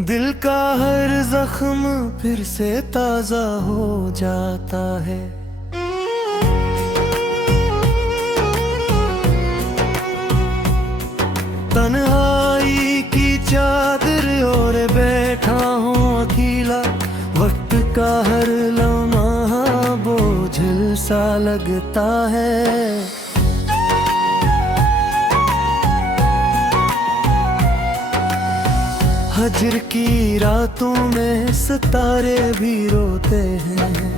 दिल का हर जख्म फिर से ताजा हो जाता है। तन्हाई की चादर ओढ़ बैठा हूँ अकेला, वक्त का हर लम्हा बोझिल सा लगता है। हजर की रातों में सितारे भी रोते हैं,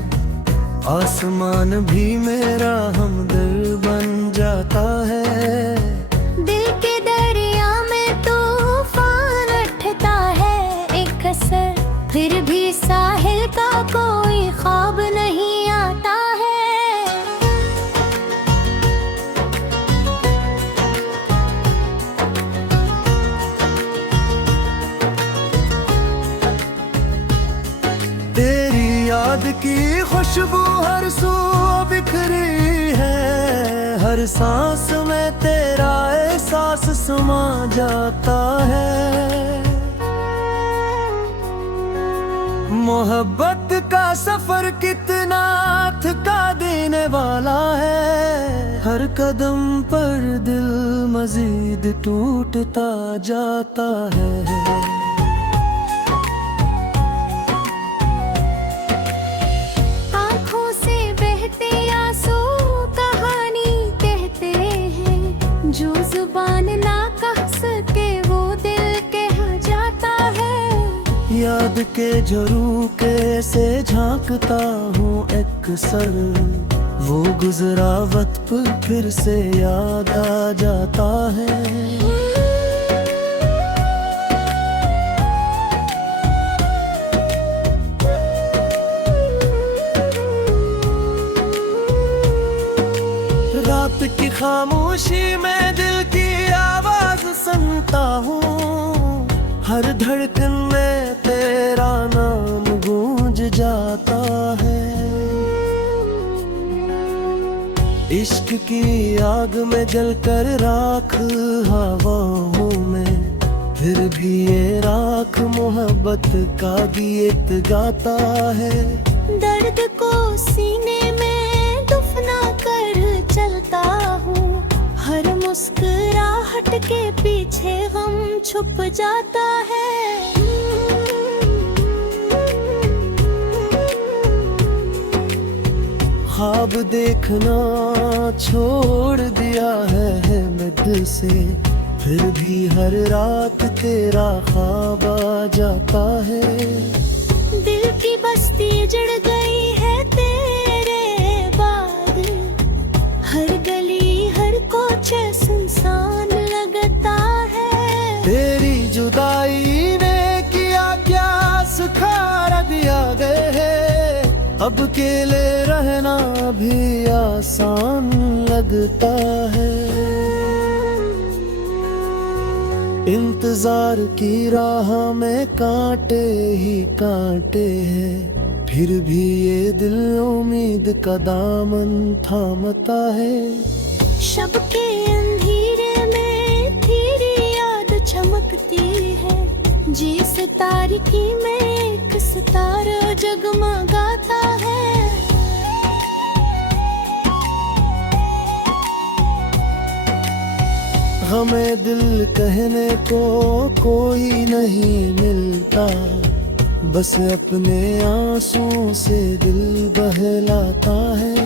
आसमान भी मेरा हमदर्द बन जाता है। दिल के दरिया में तूफान उठता है एक असर, फिर भी साहिल का कोई ख्वाब नहीं आता है। तेरी याद की खुशबू हर सू बिखरी है, हर सांस में तेरा एहसास समा जाता है। मोहब्बत का सफर कितना थका देने वाला है, हर कदम पर दिल मजीद टूटता जाता है। जो जुबान ना कह सके वो दिल कह जाता है। याद के झरोखे से झांकता हूँ अक्सर, वो गुजरा वक्त फिर से याद आ जाता है। रात की खामोशी में दिल की आवाज सुनता हूँ, हर धड़कन में तेरा नाम गूंज जाता है। इश्क की आग में जलकर राख हवाओं में, फिर भी ये राख मोहब्बत का गीत गाता है। दर्द को सीने में दफना कर चलता हूँ, हर मुस्कुराहट के पीछे गम छुप जाता है। ख्वाब देखना छोड़ दिया है दिल से, फिर भी हर रात तेरा ख्वाब आ जाता है। दिल की बस्ती जड़ गई है तेरे बाद, हर गली हर कोचा सुनसान लगता है। तेरी जुदाई ने किया क्या सुखार दिया गए है, अब अकेले रहना भी आसान लगता है। इंतजार की राह में कांटे ही कांटे हैं, फिर भी ये दिल उम्मीद का दामन थामता है। शब के अंधेरे में तेरी याद चमकती है, जिस तारीकी में एक सितारा जगमगाता है। हमें दिल कहने को कोई नहीं मिलता, बस अपने आंसुओं से दिल बहलाता है।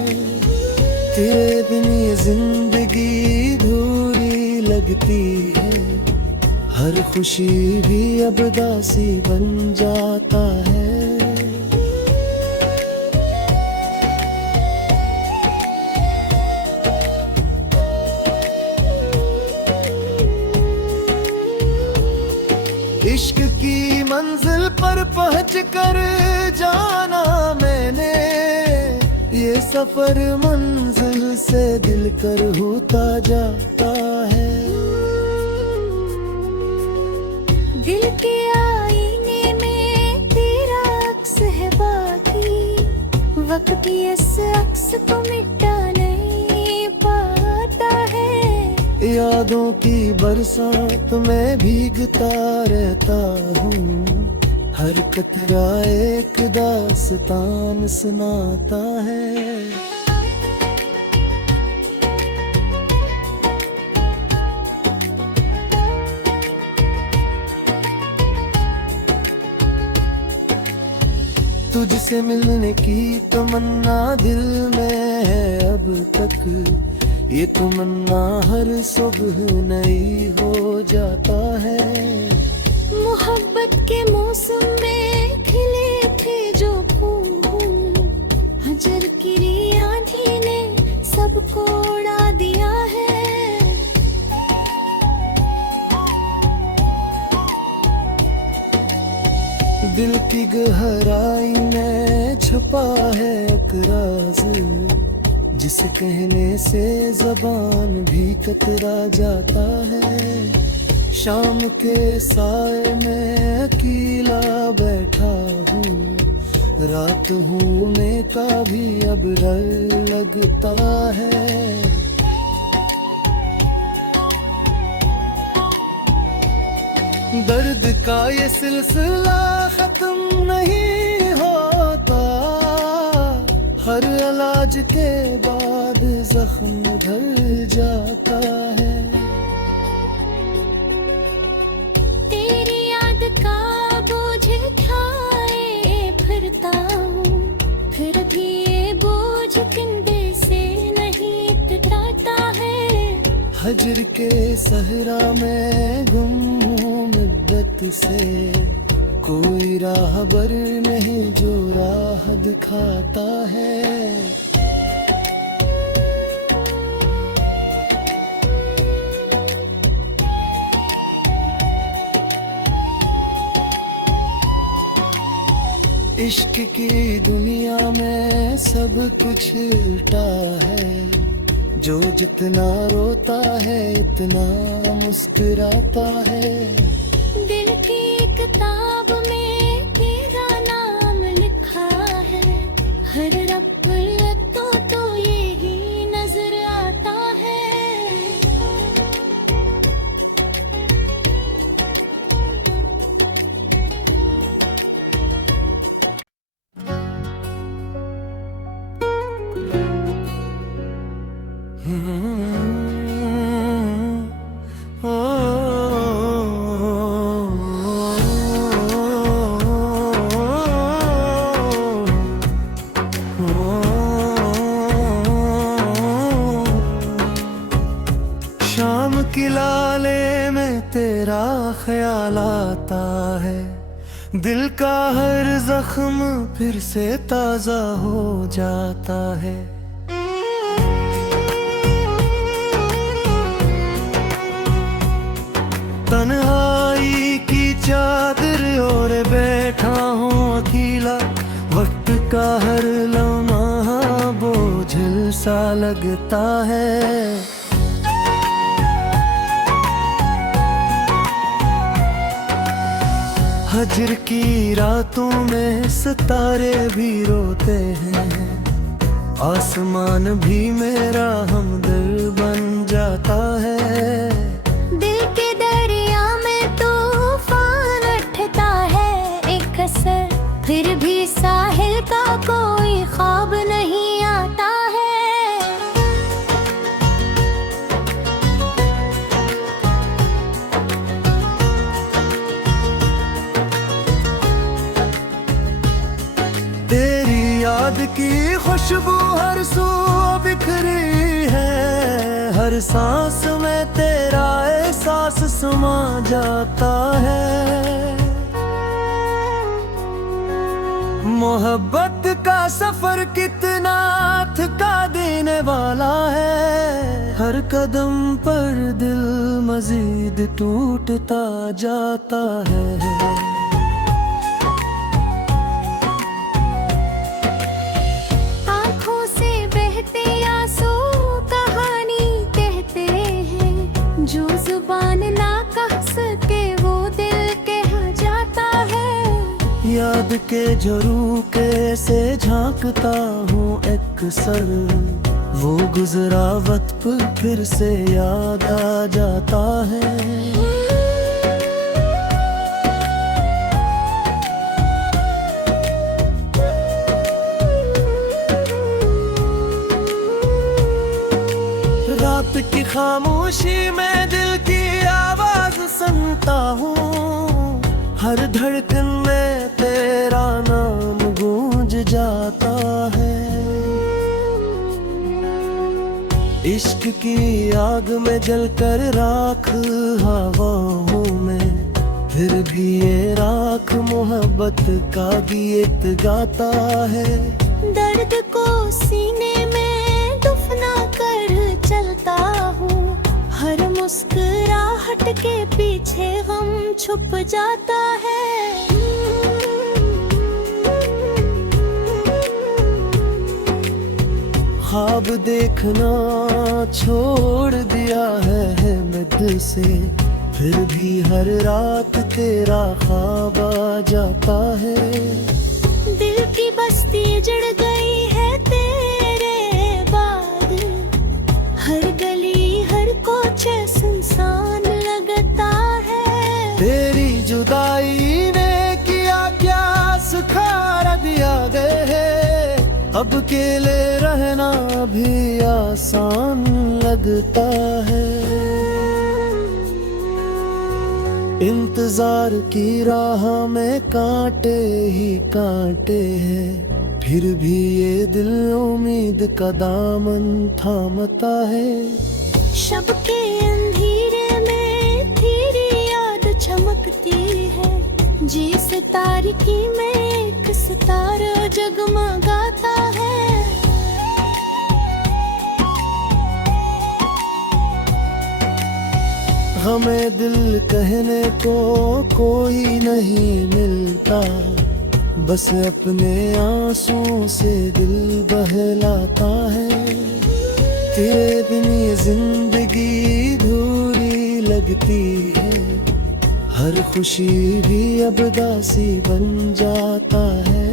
तेरे बिन ये जिंदगी अधूरी लगती है, हर खुशी भी अब दासी बन जाता है। इश्क की मंजिल पर पहुंच कर जाना मैंने, ये सफर मंजिल से दिल कर होता जाता है। दिल के आईने में तेरा अक्स है बाकी, वक्त इस अक्स को मिटा नहीं पाता है। यादों की बरसात में भीगता रहता हूँ, हर कतरा एक दास्तान सुनाता है। तुझसे मिलने की तमन्ना दिल में है अब तक, ये तमन्ना हर सुबह नई हो जाता है। मोहब्बत के मौसम में खिले थे जो फूल, हजर की आंधी ने सबको उड़ा दिया है। दिल की गहराई में छुपा है एक राज, जिसे कहने से जबान भी कतरा जाता है। शाम के साए में अकेला बैठा हूँ, रात होने का भी अब डर लगता है। दर्द का ये सिलसिला खत्म नहीं होता, हर इलाज के बाद जख्म भर जाता है। तेरी याद का बोझ उठाए फिरता हूँ, फिर भी ये बोझ कंधे से नहीं टूटता है। हजर के सहरा में गुम हूँ मुद्दत से, कोई राहबर नहीं जो राह दिखाता है। इश्क की दुनिया में सब कुछ उल्टा है, जो जितना रोता है इतना मुस्कुराता है। दिल की किताब में तेरा नाम लिखा है, हर रफ़्त तो यही नजर आता है। शाम की लाले में तेरा ख्याल आता है, दिल का हर जख्म फिर से ताजा हो जाता है। तन्हाई की चादर ओढ़ बैठा हूँ अकेला, वक्त का हर लम्हा बोझल सा लगता है। हजर की रातों में सितारे भी रोते हैं, आसमान भी मेरा हमदर्द बन जाता है। दिल के दरिया में तूफान उठता है एक असर, फिर भी साहिल का कोई ख्वाब नहीं आता है। तेरी याद की खुशबू हर सू बिखरी है, हर सांस में तेरा एहसास समा जाता है। मोहब्बत का सफर कितना थका देने वाला है, हर कदम पर दिल मजीद टूटता जाता है। आँखों से बहते आंसू कहानी कहते हैं, जो जुबान ना कह सके वो दिल कह जाता है। याद के झरोखे से झांकता हूँ एक सर, वो गुजरा वक्त फिर से याद आ जाता है। खामोशी में दिल की आवाज सुनता हूँ, हर धड़कन में तेरा नाम गूंज जाता है। इश्क की आग में जलकर राख हवाओं में, फिर भी ये राख मोहब्बत का गीत गाता है। दर्द को सीने में दफना कर चलता हूँ, हर मुस्कुराहट के पीछे गम छुप जाता है। ख्वाब देखना छोड़ दिया है मुझ से, फिर भी हर रात तेरा ख्वाब आ जाता है। दिल की बस्ती जड़ गई है तेरे बाद, हर गली हर कोचे सुनसान लगता है। तेरी जुदाई ने किया क्या सुखार दिया गए है, अब अकेले रहना भी आसान लगता है। इंतजार की राह में कांटे ही कांटे हैं, फिर भी ये दिल उम्मीद का दामन थामता है। शब के अंधेरे में तेरी याद चमकती है, जिस तारीकी में एक सितारा जगमगाता है। हमें दिल कहने को कोई नहीं मिलता, बस अपने आंसुओं से दिल बहलाता है। तेरे बिन ये जिंदगी धूरी लगती है, हर खुशी भी अब दासी बन जाता है।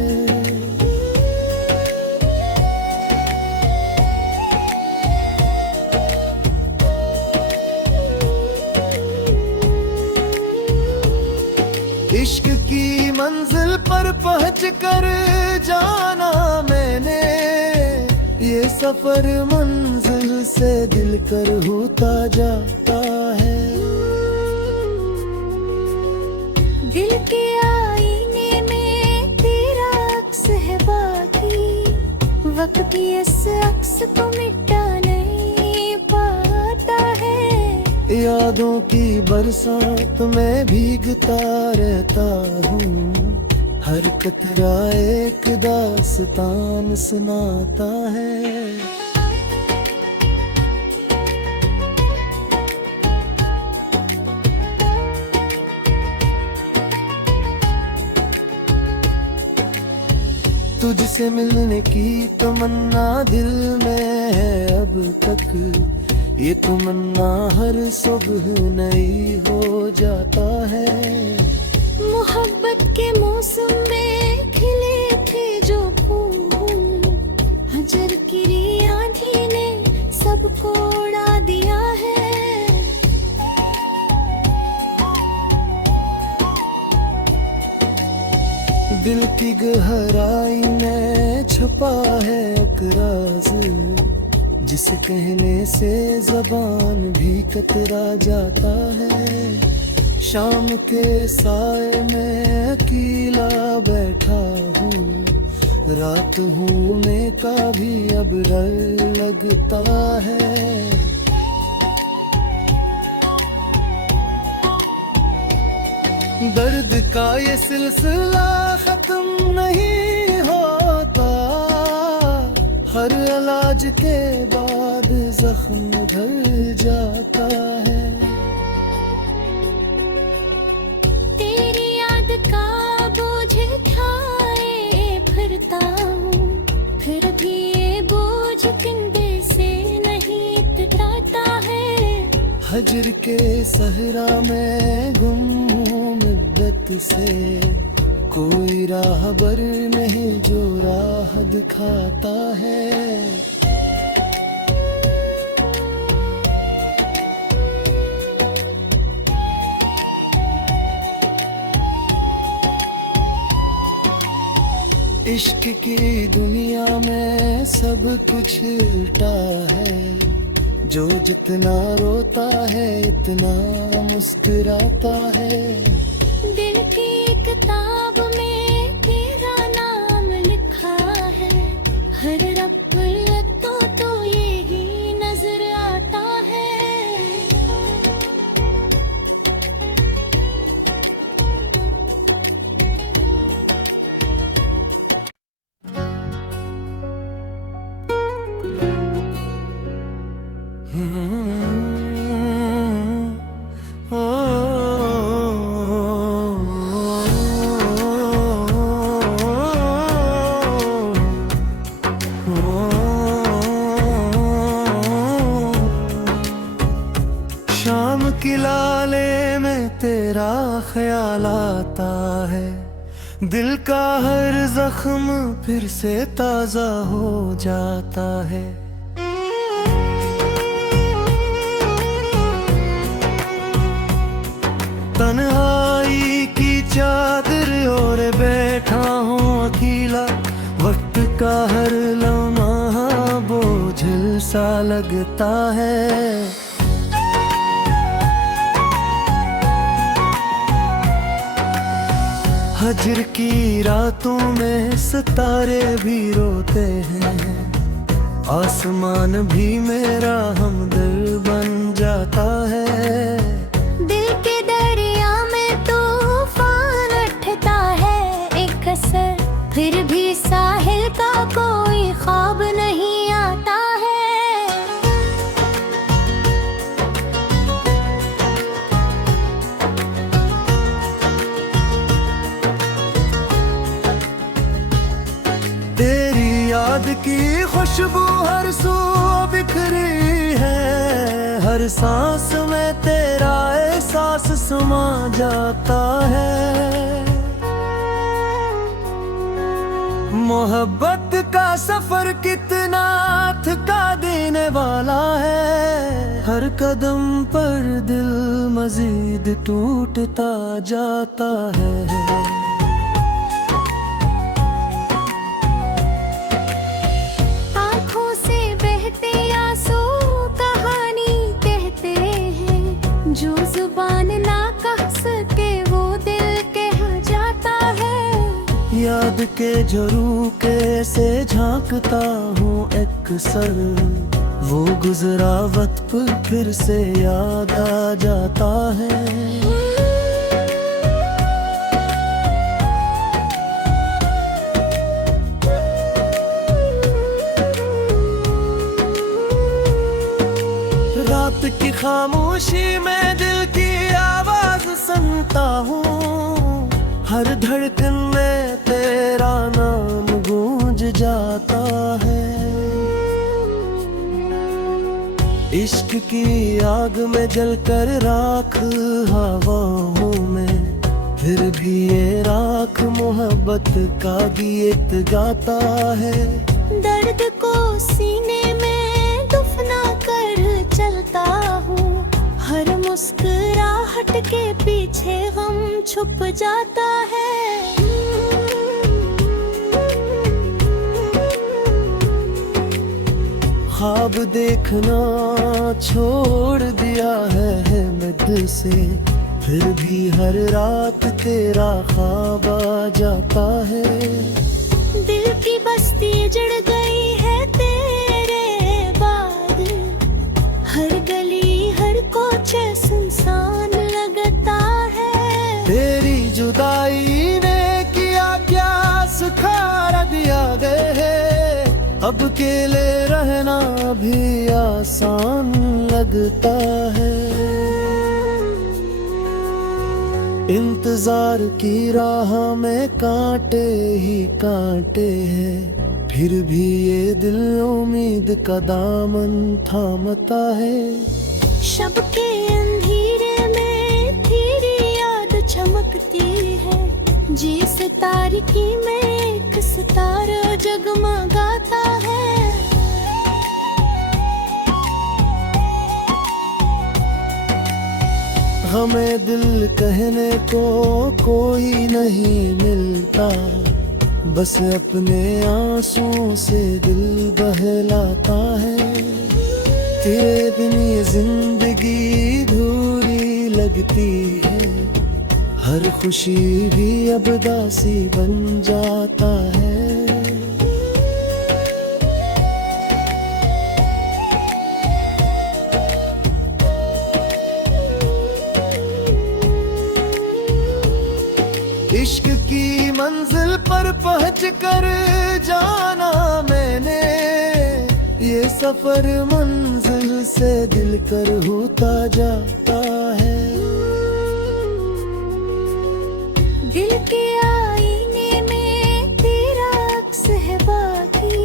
इश्क की मंजिल पर पहुंच कर जाना मैंने, ये सफर मंजिल से दिल कर होता जाता है। दिल के आईने में तेरा अक्स है बाकी, वक्त इस अक्स को मिटा नहीं पाता है। यादों की बरसात में भीगता रहता हूँ, हर कतरा एक दास्तान सुनाता है। तुझसे मिलने की तमन्ना दिल में है अब तक, ये तमन्ना हर सुबह नई हो जाता है। मोहब्बत के मौसम में खिले थे जो फूल, हजर की आंधी ने सबको उड़ा दिया है। दिल की गहराई में छुपा है एक राज, जिसे कहने से जबान भी कतरा जाता है। शाम के साए में अकेला बैठा हूँ, रात होने का भी अब डर लगता है। दर्द का ये सिलसिला खत्म नहीं होता, हर इलाज के बाद जख्म भर जाता है। तेरी याद का बोझ उठाए फिरता हूँ, फिर भी ये बोझ कंधे से नहीं उतरता है। हजर के सहरा में गुम हूँ मुद्दत से, कोई राहबर नहीं जो राह दिखाता है। इश्क की दुनिया में सब कुछ उल्टा है, जो जितना रोता है इतना मुस्कुराता है। दिल की किताब में तेरा नाम लिखा है, हर रफ़्तों तो यही नजर आता है। शाम की लाले में तेरा ख्याल आता है, दिल का हर जख्म फिर से ताजा हो जाता है। तन्हाई की चादर ओढ़ बैठा हूँ अकेला, वक्त का हर लम्हा बोझिल सा लगता है। हजर की रातों में सितारे भी रोते हैं, आसमान भी मेरा हमदर्द बन जाता है। दिल के दरिया में तूफान उठता है एक असर, फिर भी साहिल का कोई ख्वाब नहीं आता है। तेरी याद की खुशबू हर सू बिखरी है, हर सांस में तेरा एहसास समा जाता है। मोहब्बत का सफर कितना थका देने वाला है, हर कदम पर दिल मजीद टूटता जाता है। आँखों से बहते आंसू कहानी कहते हैं, जो जुबान ना कह सके वो दिल कह जाता है। याद के झरोखे से झांकता हूँ अक्सर, वो गुजरा वक्त फिर से याद आ जाता है। रात की खामोशी में दिल की आवाज सुनता हूँ, हर धड़कन में तेरा नाम गूंज जाता है। इश्क की आग में जलकर राख हवाओं में, फिर भी ये राख मोहब्बत का गीत गाता है। दर्द को सीने में दफना कर चलता हूँ, हर मुस्कुराहट के पीछे गम छुप जाता है। ख्वाब देखना छोड़ दिया है मुझ से, फिर भी हर रात तेरा ख्वाब आ जाता है। दिल की बस्ती जड़ गई है तेरे बाद, हर गली हर कोचा सुनसान लगता है। तेरी जुदाई ने किया क्या सुखार दिया गए है, अब अकेले रहना भी आसान लगता है। इंतजार की राह में कांटे ही कांटे हैं, फिर भी ये दिल उम्मीद का दामन थामता है। शब के अंधेरे में तेरी याद चमकती है, जिस तारीकी में एक सितारा जगमगाता है। हमें दिल कहने को कोई नहीं मिलता, बस अपने आंसुओं से दिल बहलाता है। तेरे बिन ये जिंदगी अधूरी लगती है, हर खुशी भी अब दासी बन जाता है। इश्क की मंजिल पर पहुंच कर जाना मैंने, ये सफर मंजिल से दिल कर होता जाता है। दिल के आईने में तेरा अक्स है बाकी,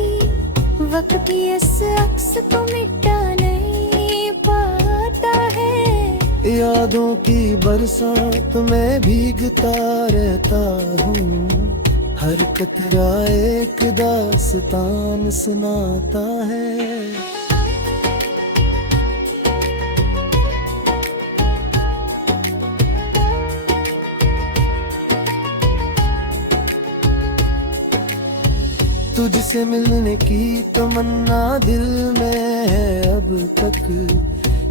वक्त इस अक्स को मिटा नहीं पाता है। यादों की बरसात में भीगता रहता हूँ, हर कतरा एक दास्तान सुनाता है। तुझसे मिलने की तमन्ना दिल में है अब तक,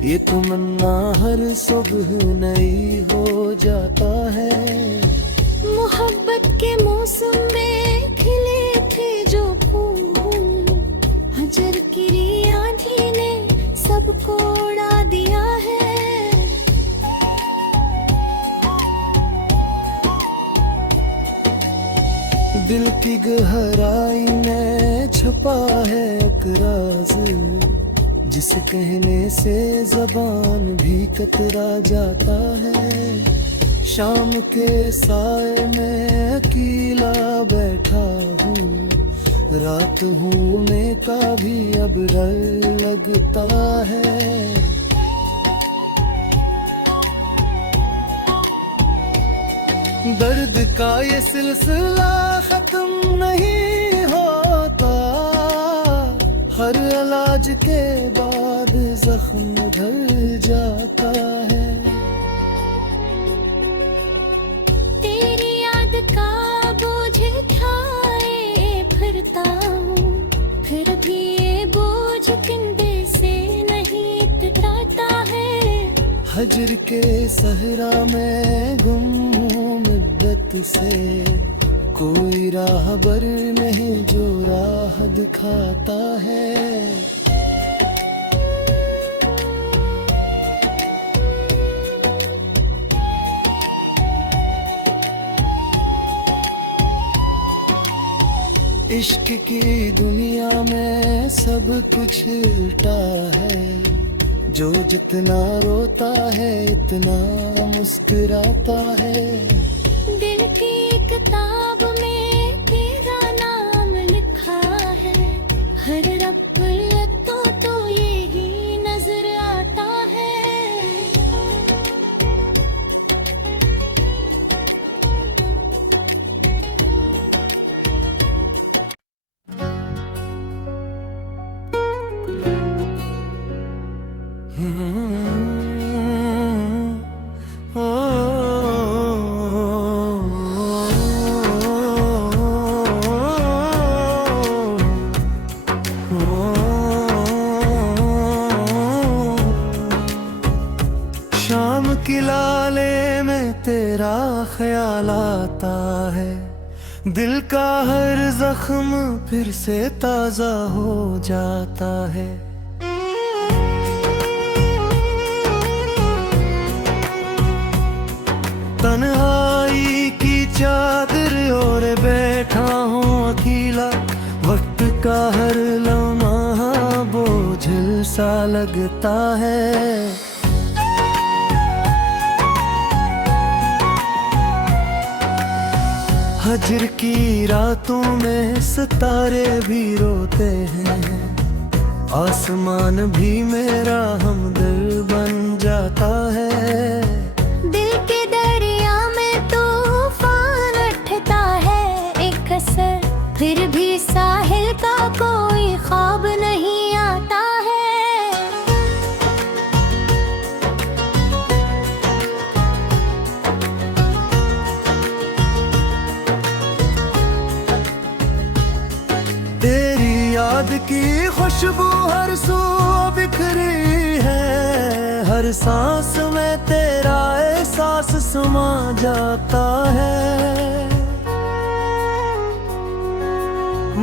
ये तमन्ना हर सुबह नई हो जाता है। मोहब्बत के मौसम में खिले थे जो फूल, हजर की आंधी ने सबको उड़ा दिया है। दिल की गहराई में छुपा है एक राज, जिसे कहने से जबान भी कतरा जाता है। शाम के साए में अकेला बैठा हूँ, रात होने का भी अब डर लगता है। दर्द का ये सिलसिला खत्म नहीं होता, हर इलाज के बाद जख्म भर जाता है। तेरी याद का बोझ उठाए फिरता हूँ, फिर भी ये बोझ कंधे से नहीं उतरता है। हजर के सहरा में गुम हूँ मुद्दत से, कोई राहबर नहीं जो राह दिखाता है। इश्क की दुनिया में सब कुछ उल्टा है, जो जितना रोता है इतना मुस्कुराता है। दिल की किताब में तेरा नाम लिखा है, हर रफ़्तो तो यही नजर आता है। शाम की लाले में तेरा ख्याल आता है, दिल का हर जख्म फिर से ताजा हो जाता है। तन्हाई की चादर ओढ़ बैठा हूँ अकेला, वक्त का हर लम्हा बोझिल सा लगता है। हजर की रातों में सितारे भी रोते हैं, आसमान भी मेरा हमदर्द बन जाता है। दिल के दरिया में तूफान उठता है एक असर, फिर भी साहिल का कोई ख्वाब नहीं आता है। तेरी याद की खुशबू हर सू बिखरी है, हर सांस में तेरा एहसास समा जाता है।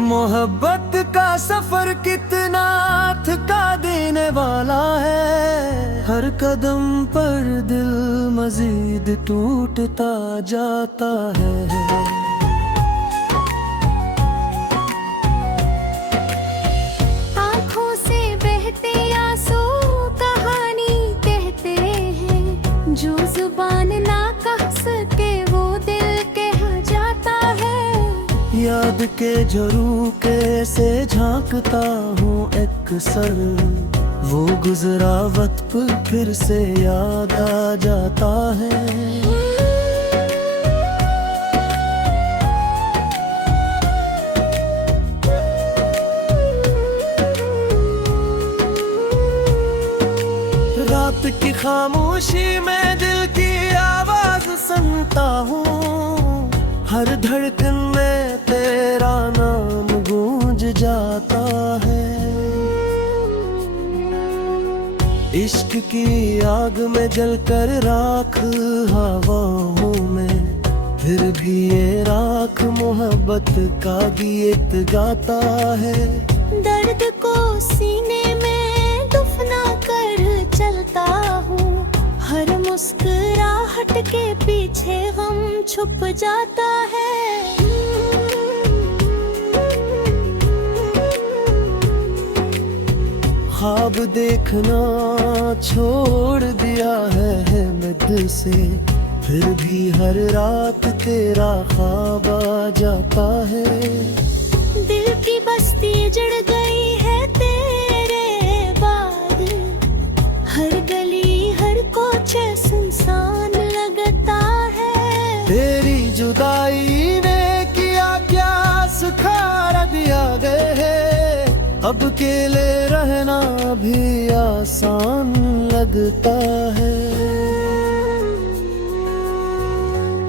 मोहब्बत का सफर कितना थका देने वाला है, हर कदम पर दिल मजीद टूटता जाता है। आँखों से बहते आंसू कहानी कहते हैं, जो जुबान ना कह सके वो दिल कह जाता है। याद के झरोखे से झांकता हूँ अक्सर, वो गुजरा वक्त फिर से याद आ जाता है। रात की खामोशी में दिल की आवाज सुनता हूँ, हर धड़कन में तेरा नाम गूंज जाता है। इश्क की आग में जलकर राख हवाओं में, फिर भी ये राख मोहब्बत का गीत गाता है। दर्द को सीने में दफना कर चलता हूँ, हर मुस्कुराहट के पीछे गम छुप जाता है। ख्वाब देखना छोड़ दिया है मुझ से, फिर भी हर रात तेरा ख्वाब आ जाता है। दिल की बस्ती जड़ गई है तेरे बाद, हर गली हर कोचा सुनसान लगता है। तेरी जुदाई ने किया क्या सुखार दिया गए है, अब अकेले रहना भी आसान लगता है।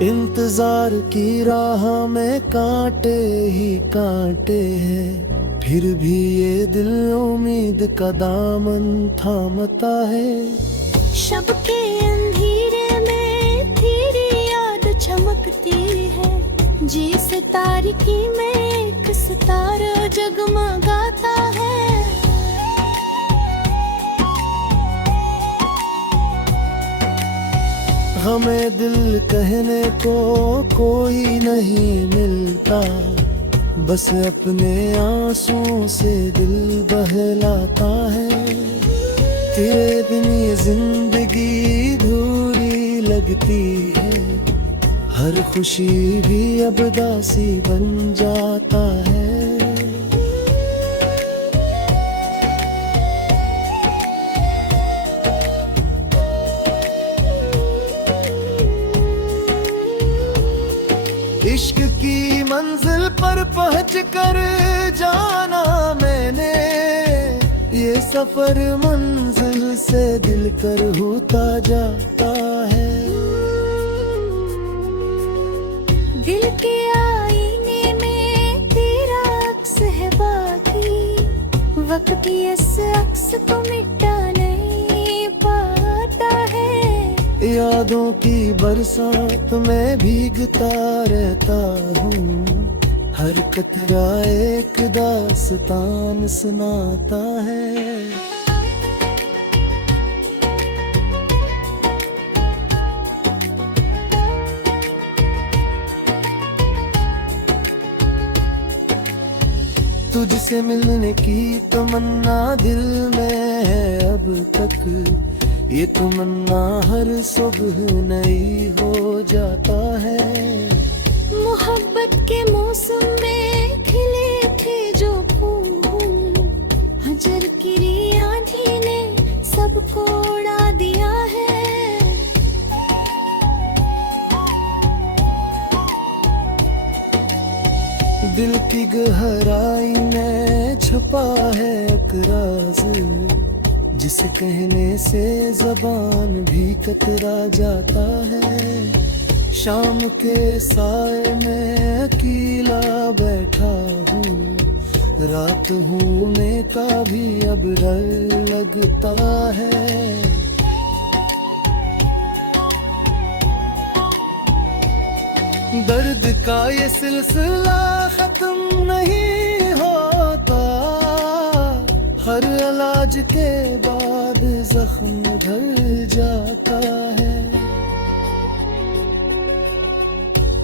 इंतजार की राह में कांटे ही कांटे हैं, फिर भी ये दिल उम्मीद का दामन थामता है। शब के अंधेरे में तेरी याद चमकती है, जिस तारीकी में एक सितारा जगमगाता है। हमें दिल कहने को कोई नहीं मिलता, बस अपने आंसुओं से दिल बहलाता है। तेरे बिन ये जिंदगी धूरी लगती है, हर खुशी भी अब दासी बन जाता है। इश्क की मंजिल पर पहुंच कर जाना मैंने, ये सफर मंजिल से दिल कर होता जाता है। दिल के आईने में तेरा अक्स है बाकी, वक्त इस अक्स को मिटा नहीं पाता है। यादों की बरसात में भीगता रहता हूँ, हर कतरा एक दास्तान सुनाता है। तुझसे मिलने की तमन्ना दिल में है अब तक, ये तमन्ना हर सुबह नई हो जाता है। मोहब्बत के मौसम में खिले थे जो फूल, हजर की आंधी ने सबको उड़ा दिया है। दिल की गहराई में छुपा है एक राज, जिसे कहने से जबान भी कतरा जाता है। शाम के साए में अकेला बैठा हूँ, रात होने का भी अब डर लगता है। दर्द का ये सिलसिला खत्म नहीं होता, हर इलाज के बाद जख्म भर जाता है।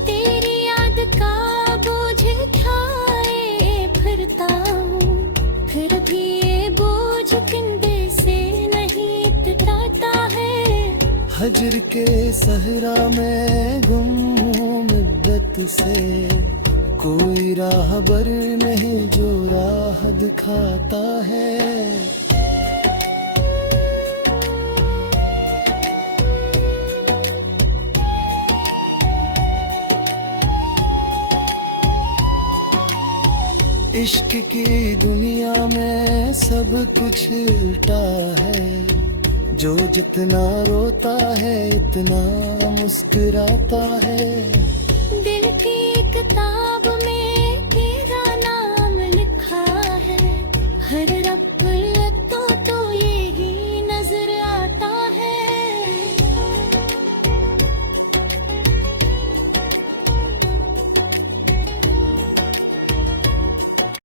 तेरी याद का बोझ उठाए फिरता हूँ, फिर भी ये बोझ कंधे से नहीं टूटता है। हजर के सहरा में गुम हूँ मुद्दत से, कोई राहबर नहीं जो राह दिखाता है। इश्क की दुनिया में सब कुछ उल्टा है, जो जितना रोता है इतना मुस्कुराता है।